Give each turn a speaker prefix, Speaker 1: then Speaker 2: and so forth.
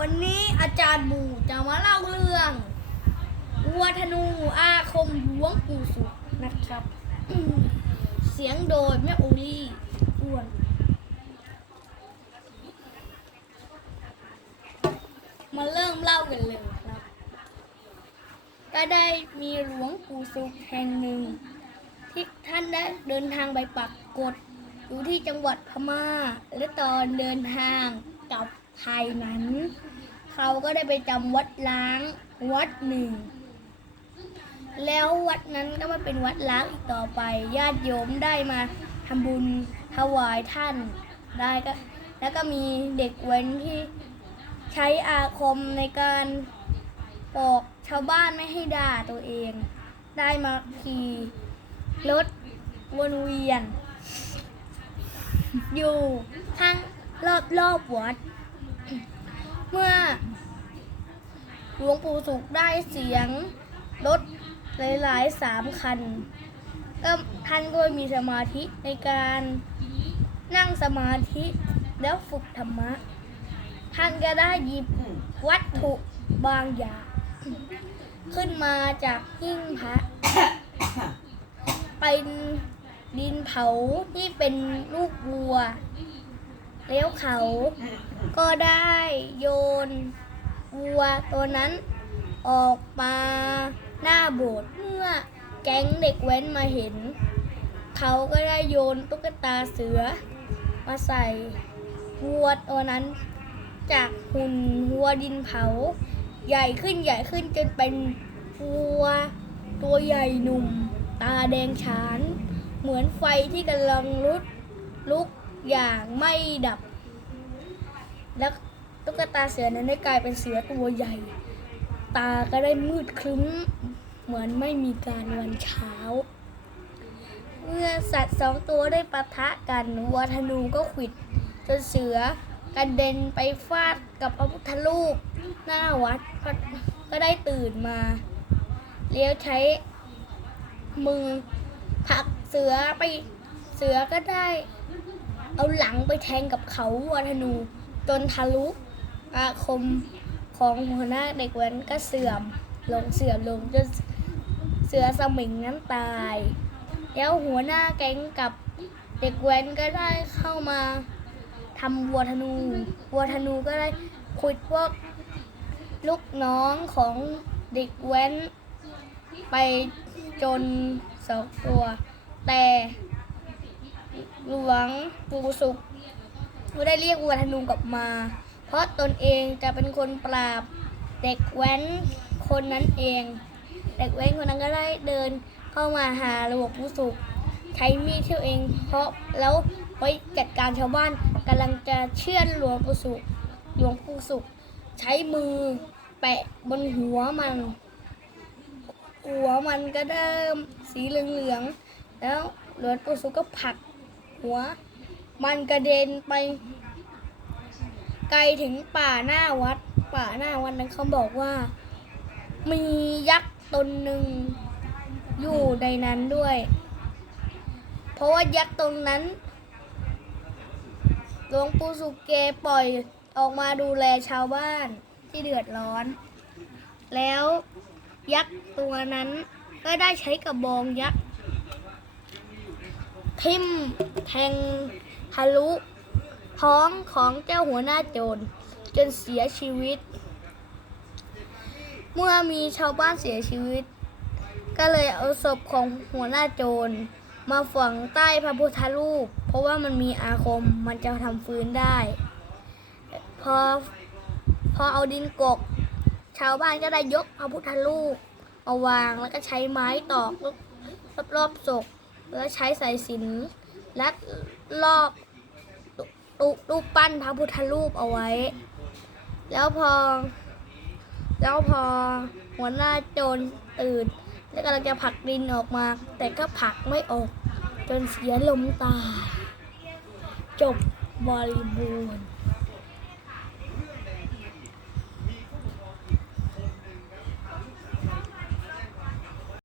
Speaker 1: วันนี้อาจารย์บูจะมาเล่าเรื่องวัวธนูอาคมหลวงปู่สุขนะครับ เสียงโดยแม่โอลี่อ้วนมาเริ่มเล่ากันเลยครับก็ได้มีหลวงปู่สุขแห่งหนึ่ง ที่ท่านได้เดินทางไปปักกฎอยู่ที่จังหวัดพม่า และตอนเดินทางกลับ ไทยนั้น เขาก็ได้ไปจำวัดล้างวัดหนึ่ง แล้ววัดนั้นก็มาเป็นวัดล้างอีกต่อไป ญาติโยมได้มาทำบุญถวายท่านได้ก็แล้วก็มีเด็กเว้นที่ใช้อาคมในการบอกชาวบ้านไม่ให้ด่าตัวเอง ได้มาขี่รถวนเวียน อยู่ข้างรอบรอบวัด เมื่อหลวงปู่สุขได้เสียงรถหลายๆสามคันก็ท่านก็มีสมาธิในการนั่งสมาธิแล้วฝึกธรรมะ ท่านก็ได้หยิบวัตถุบางอย่าง ขึ้นมาจากหิ้งพระเป็นดินเผาที่เป็นลูกวัว แล้วเขาก็ได้โยนวัวตัวนั้นออกมาหน้าโบสถ์เมื่อแก๊งเด็กแว้นมาเห็น เขาก็ได้โยนตุ๊กตาเสือ มาใส่วัวตัวนั้น จากหุ่นวัวดินเผา ใหญ่ขึ้นใหญ่ขึ้นจนเป็นวัว ตัวใหญ่หนุ่ม ตาแดงฉาน เหมือนไฟที่กำลังลุกลุก อย่างไม่ดับ แล้วตุ๊กตาเสือนั้นได้กลายเป็นเสือตัวใหญ่ ตาก็ได้มืดครึ้ม เหมือนไม่มีการวันเช้า เมื่อสัตว์สองตัวได้ปะทะกันวัวธนูก็ขวิดจนเสือกระเด็นไปฟาดกับพระพุทธรูปหน้าวัดก็ได้ตื่นมา เลี้ยวใช้มือผลักเสือไปเสือก็ได้ เอาหลังไปแทงกับเขาวัวธนูจนทะลุอาคมของหัวหน้าเด็กแว้นก็เสื่อมลงเสื่อมลงจนเสือสมิงนั้นตาย แล้วหัวหน้าแก๊งกับเด็กแว้นก็ได้เข้ามาทำวัวธนู วัวธนูก็ได้ขุดพวกลูกน้องของเด็กแว้น ไปจนสองตัว แต่ หลวงปู่สุขก็ได้เรียกวัวธนูกลับมา เพราะตนเองจะเป็นคนปราบเด็กแว้นคนนั้นเอง เด็กแว้นคนนั้นก็ได้เดินเข้ามาหาหลวงปู่สุขใช้มีดเที่ยวเอง เพราะแล้วไว้จัดการชาวบ้านกำลังจะเชื่อดหลวงปู่สุขหลวงปู่สุข ใช้มือแปะบนหัวมัน หัวมันก็เริ่มสีเหลืองๆแล้วหลวงปู่สุขก็ผลัก หัว มันกระเด็นไป ไกลถึงป่าหน้าวัด ป่าหน้าวัดนั้นเขาบอกว่า มียักษ์ตนหนึ่งอยู่ในนั้นด้วย เพราะว่ายักษ์ตรงนั้นหลวงปู่สุเกปล่อยออกมาดูแลชาวบ้านที่เดือดร้อน แล้วยักษ์ตัวนั้นก็ได้ใช้กระบองยักษ์ ทิ่มแทงทะลุท้องของเจ้าหัวหน้าโจรจนเสียชีวิต เมื่อมีชาวบ้านเสียชีวิต ก็เลยเอาศพของหัวหน้าโจรมาฝังใต้พระพุทธรูป เพราะว่ามันมีอาคมมันจะทำฟื้นได้ พอพอเอาดินกบชาวบ้านก็ได้ยกพระพุทธรูปมาวางแล้วก็ใช้ไม้ตอกรอบรอบๆศพ แล้วใช้สายสิญจนรัดรอบรูปปั้นพระพุทธรูปเอาไว้ แล้วพอ แล้วพอหัวหน้าโจรตื่น แล้วกำลังจะผลักดินออกมา แต่ก็ผลักไม่ออก จนเสียลมตาย จบบริบูรณ์